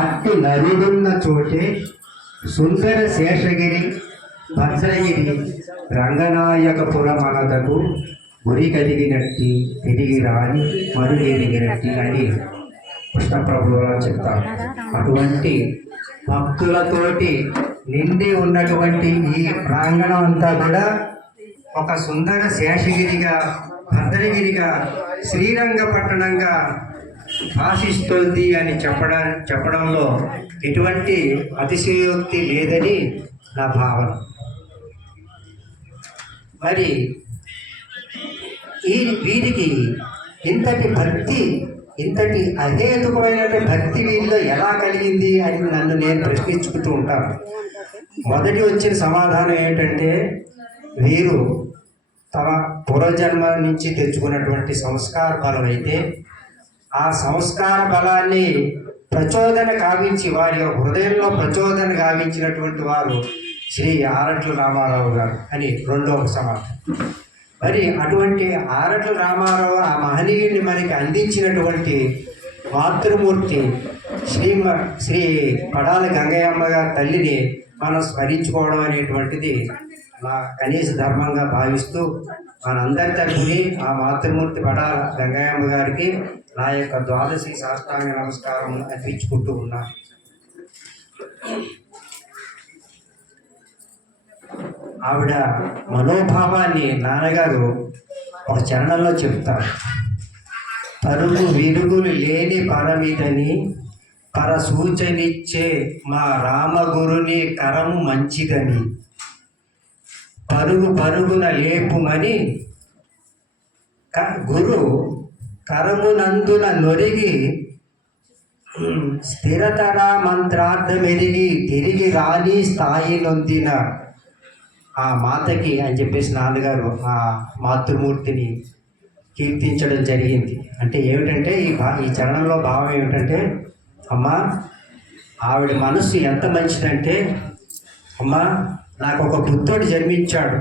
అట్టి నరుడున్న చోటే సుందర శేషగిరి భద్రగిరి రంగనాయకపురమనదకు గురి కలిగినట్టి తిరిగి రాని మరుగెరిగినట్టి అని కృష్ణప్రభువు చెప్తారు. అటువంటి భక్తులతోటి నిండి ఉన్నటువంటి ఈ ప్రాంగణం అంతా కూడా ఒక సుందర శేషగిరిగా భద్రగిరిగా శ్రీరంగపట్టణంగా భాషిస్తోంది అని చెప్పడంలో ఎటువంటి అతిశయోక్తి లేదని నా భావన. మరి వీరికి ఇంతటి భక్తి, ఇంతటి అహేతుకమైనటువంటి భక్తి వీరిలో ఎలా కలిగింది అని నన్ను నేను ప్రశ్నించుకుంటూ ఉంటాను. మొదటి వచ్చిన సమాధానం ఏంటంటే, వీరు తమ పూర్వజన్మ నుంచి తెచ్చుకున్నటువంటి సంస్కార బలం అయితే ఆ సంస్కార బలాన్ని ప్రచోదన కావించి వారి హృదయంలో ప్రచోదన గావించినటువంటి వారు శ్రీ ఆరట్ల రామారావు గారు అని రెండవ సమాధానం. మరి అటువంటి ఆరట్ల రామారావు ఆ మహనీయుడిని మనకి అందించినటువంటి మాతృమూర్తి శ్రీ పడాల గంగయ్యమ్మ గారి తల్లిని మనం స్మరించుకోవడం అనేటువంటిది నా కనీస ధర్మంగా భావిస్తూ మనందరి తరఫుని ఆ మాతృమూర్తి పడాల గంగయ్యమ్మ గారికి నా యొక్క ద్వాదశి సాష్టాంగ నమస్కారం అర్పించుకుంటూ ఉన్నాను. ఆవిడ మనోభావాన్ని నాన్నగారు ఒక చరణంలో చెప్తారు. పరుగు విరుగులు లేని పరమిదని పరసూచనిచ్చే మా రామగురుని కరము మంచిదని పరుగు పరుగున లేపుమని గురు కరమునందున నొరిగి స్థిరతర మంత్రార్థమెరిగి తిరిగి రాని స్థాయి నొందిన ఆ మాతకి అని చెప్పేసి నాన్నగారు ఆ మాతృమూర్తిని కీర్తించడం జరిగింది. అంటే ఏమిటంటే ఈ చరణంలో భావం ఏమిటంటే, అమ్మ ఆవిడ మనస్సు ఎంత మంచిదంటే, అమ్మ నాకు ఒక పుత్రుడు జన్మించాడు,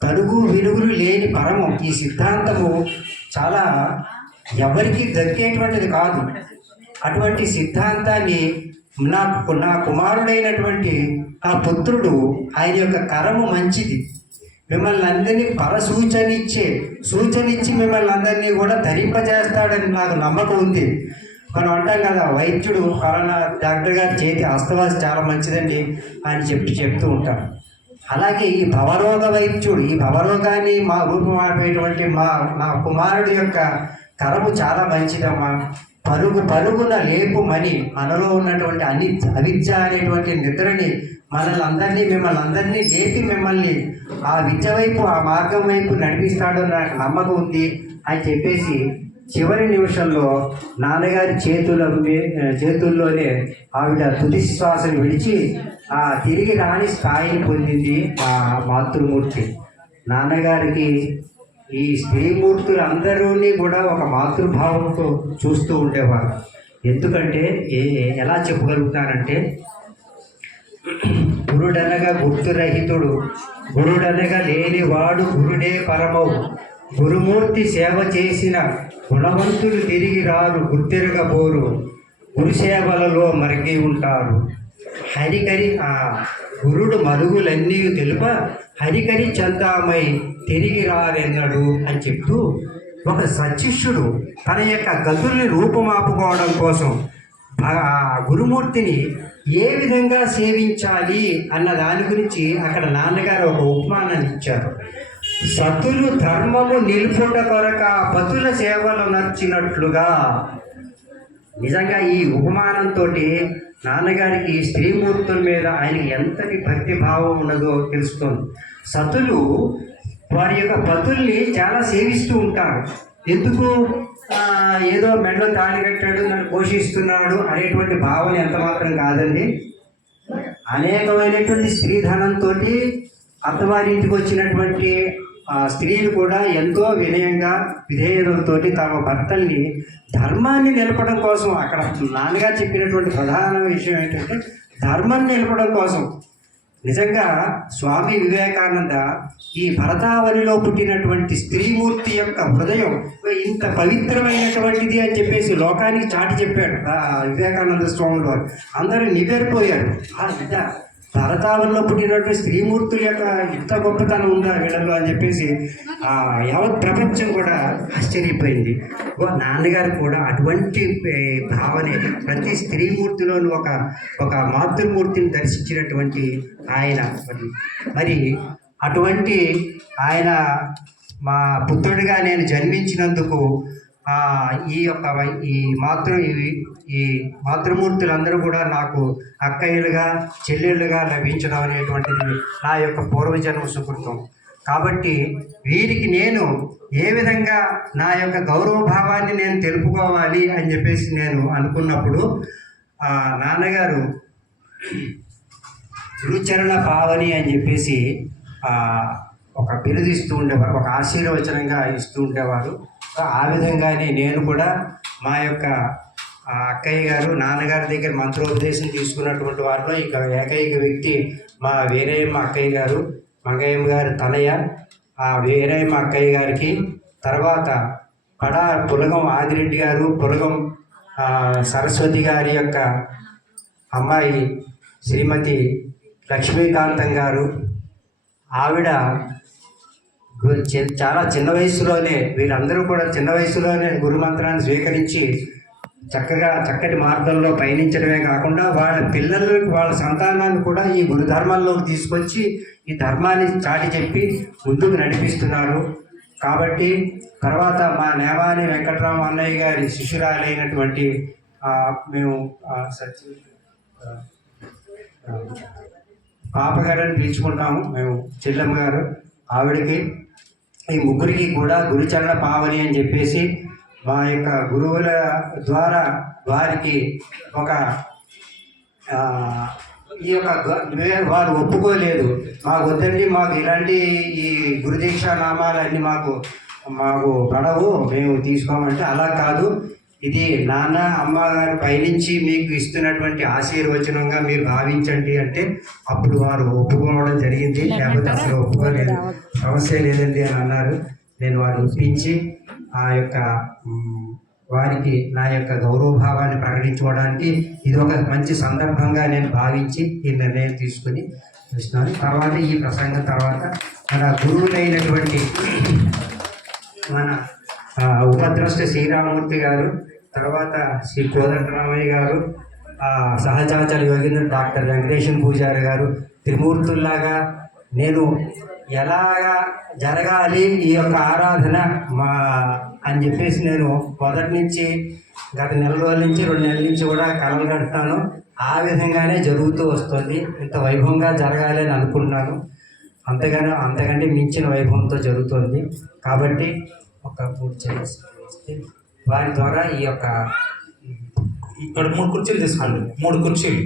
పరుగు విరుగులు లేని పరమం. ఈ సిద్ధాంతము చాలా ఎవరికి దక్కేటువంటిది కాదు. అటువంటి సిద్ధాంతాన్ని నా కుమారుడైనటువంటి ఆ పుత్రుడు ఆయన యొక్క కరము మంచిది, మిమ్మల్ని అందరినీ సూచనిచ్చి మిమ్మల్ని అందరినీ కూడా ధరింపజేస్తాడని నాకు నమ్మకం ఉంది. మనం అంటాం కదా, వైద్యుడు కరోనా డాక్టర్ గారి చేతి హస్తవాసి చాలా మంచిదండి అని చెప్తూ ఉంటాం. అలాగే ఈ భవరోగ వైద్యుడు ఈ భవరోగాన్ని రూపమాపేటువంటి నా కుమారుడి యొక్క కరము చాలా మంచిదమ్మా, పరుగున లేపుమని మనలో ఉన్నటువంటి అవిద్య అనేటువంటి నిద్రని మిమ్మల్ని అందరినీ లేపి మిమ్మల్ని ఆ విద్య వైపు ఆ మార్గం వైపు నడిపిస్తాడో నాకు నమ్మకం ఉంది అని చెప్పేసి చివరి నిమిషంలో నాన్నగారి చేతుల్లోనే ఆవిడ తుది శ్వాసను విడిచి ఆ తిరిగి రాని స్థాయిని పొందింది ఆ మాతృమూర్తి. నాన్నగారికి ఈ స్త్రీమూర్తులు అందరూని కూడా ఒక మాతృభావంతో చూస్తూ ఉండేవారు. ఎందుకంటే ఎలా చెప్పగలుగుతానంటే, గురుడనగా గుర్తురహితుడు, గురుడనగా లేనివాడు గురుడే పరమవు, గురుమూర్తి సేవ చేసిన గుణవంతులు తిరిగి రారు గుర్తెరగబోరు, గురుసేవలలో మరిగి ఉంటారు. హరికరి ఆ గురుడు మరుగులన్నీ తెలుప హరికరి చందామై తిరిగి రారెన్నడు అని చెప్తూ ఒక సత్శిష్యుడు తన యొక్క గతుల్ని రూపుమాపుకోవడం కోసం గురుమూర్తిని ఏ విధంగా సేవించాలి అన్న దాని గురించి అక్కడ నాన్నగారు ఒక ఉపమానాన్ని ఇచ్చారు. సతులు ధర్మము నిలుపుట కొరక పతుల సేవలు నర్చినట్లుగా. నిజంగా ఈ ఉపమానంతో నాన్నగారికి స్త్రీమూర్తుల మీద ఆయనకి ఎంతటి భక్తి భావం ఉన్నదో తెలుస్తుంది. సతులు వారి యొక్క పతుల్ని చాలా సేవిస్తూ ఉంటారు. ఎందుకు? ఏదో మెడలో తాళి కట్టాడు, నన్ను పోషిస్తున్నాడు అనేటువంటి భావన ఎంత మాత్రం కాదండి. అనేకమైనటువంటి స్త్రీధనంతో అత్తవారింటికి వచ్చినటువంటి స్త్రీలు కూడా ఎంతో వినయంగా విధేయతలతో తమ భర్తల్ని ధర్మాన్ని నిలపడం కోసం, అక్కడ నాన్నగారు చెప్పినటువంటి ప్రధాన విషయం ఏంటంటే ధర్మాన్ని నిలపడం కోసం నిజంగా స్వామి వివేకానంద ఈ భరతావనిలో పుట్టినటువంటి స్త్రీమూర్తి యొక్క హృదయం ఇంత పవిత్రమైనటువంటిది అని చెప్పేసి లోకానికి చాటి చెప్పాడు వివేకానంద స్వామి వారు. అందరూ నివ్వెరపోయారు. భరతావనిలో పుట్టినటువంటి స్త్రీమూర్తుల యొక్క ఇంత గొప్పతనం ఉందా వీళ్ళలో అని చెప్పేసి యావత్ ప్రపంచం కూడా ఆశ్చర్యపోయింది. నాన్నగారు కూడా అటువంటి భావనే ప్రతి స్త్రీమూర్తిలోనూ ఒక మాతృమూర్తిని దర్శించినటువంటి ఆయన. మరి అటువంటి ఆయన మా పుత్రుడిగా నేను జన్మించినందుకు ఈ మాతృమూర్తులందరూ కూడా నాకు అక్కయ్యలుగా చెల్లెళ్ళుగా లభించడం అనేటువంటిది నా యొక్క పూర్వజన్మ సుకృతం. కాబట్టి వీరికి నేను ఏ విధంగా నా యొక్క గౌరవ భావాన్ని నేను తెలుపుకోవాలి అని చెప్పేసి నేను అనుకున్నప్పుడు నాన్నగారు గురుచరణ పావని అని చెప్పేసి ఒక బిరుదు ఇస్తూ ఉండేవారు, ఒక ఆశీర్వచనంగా ఇస్తూ ఉండేవారు. ఆ విధంగానే నేను కూడా మా యొక్క అక్కయ్య గారు నాన్నగారి దగ్గర మంత్రోపదేశం తీసుకున్నటువంటి వారిలో ఇక ఏకైక వ్యక్తి మా వీరయ్యమ్మ అక్కయ్య గారు, మంగయ్యమ్మ గారు తనయ్య. ఆ వీరయ్యమ్మ అక్కయ్య గారికి తర్వాత పులగం ఆదిరెడ్డి గారు, పులగం సరస్వతి గారి యొక్క అమ్మాయి శ్రీమతి లక్ష్మీకాంతం గారు. ఆవిడ చాలా చిన్న వయసులోనే, వీళ్ళందరూ కూడా చిన్న వయసులోనే గురుమంత్రాన్ని స్వీకరించి చక్కటి మార్గంలో పయనించడమే కాకుండా వాళ్ళ పిల్లలు వాళ్ళ సంతానాన్ని కూడా ఈ గురు ధర్మంలోకి తీసుకొచ్చి ఈ ధర్మాన్ని చాటి చెప్పి ముందుకు నడిపిస్తున్నారు. కాబట్టి తర్వాత మా నేవాని వెంకటరామ అన్నయ్య గారి శిష్యురాలైనటువంటి మేము పాపగారని పిలుచుకుంటాము మేము, చెల్లెమ్మ గారు. ఆవిడకి ఈ ముగ్గురికి కూడా గురుచరణ పావని అని చెప్పేసి మా యొక్క గురువుల ద్వారా వారికి ఒక ఈ యొక్క వారు ఒప్పుకోలేదు. మాకు వద్దండి, మాకు ఇలాంటి ఈ గురుదీక్షా నామాలన్నీ మాకు పడవు, మేము తీసుకోమంటే అలా కాదు, ఇది నాన్న అమ్మగారు పైనుంచి మీకు ఇస్తున్నటువంటి ఆశీర్వచనంగా మీరు భావించండి అంటే అప్పుడు వారు ఒప్పుకోవడం జరిగింది. లేకపోతే అసలు ఒప్పుకోలేదు, సమస్య లేదండి అని అన్నారు. నేను వారు ఒప్పించి ఆ యొక్క వారికి నా యొక్క గౌరవభావాన్ని ప్రకటించుకోవడానికి ఇది ఒక మంచి సందర్భంగా నేను భావించి ఈ నిర్ణయం తీసుకుని చూస్తున్నాను. తర్వాత ఈ ప్రసంగం తర్వాత మన గురువులైనటువంటి మన ఉపద్రష్ట శ్రీరామమూర్తి గారు, తర్వాత శ్రీ కోదండరామయ్య గారు, సహజాచల యోగేంద్ర డాక్టర్ వెంకటేశ్వర పూజారి గారు, త్రిమూర్తుల్లాగా నేను ఎలాగా జరగాలి ఈ యొక్క ఆరాధన అని చెప్పేసి నేను మొదటి నుంచి గత నెల రోజుల నుంచి 2 నెలల నుంచి కూడా కలలు కడుతున్నాను. ఆ విధంగానే జరుగుతూ వస్తుంది. ఇంత వైభవంగా జరగాలి అని అనుకుంటున్నాను. అంతకంటే మించిన వైభవంతో జరుగుతుంది. కాబట్టి ఒక వారి ద్వారా ఈ యొక్క ఇక్కడ 3 కుర్చీలు తీసుకోండి, 3 కుర్చీలు.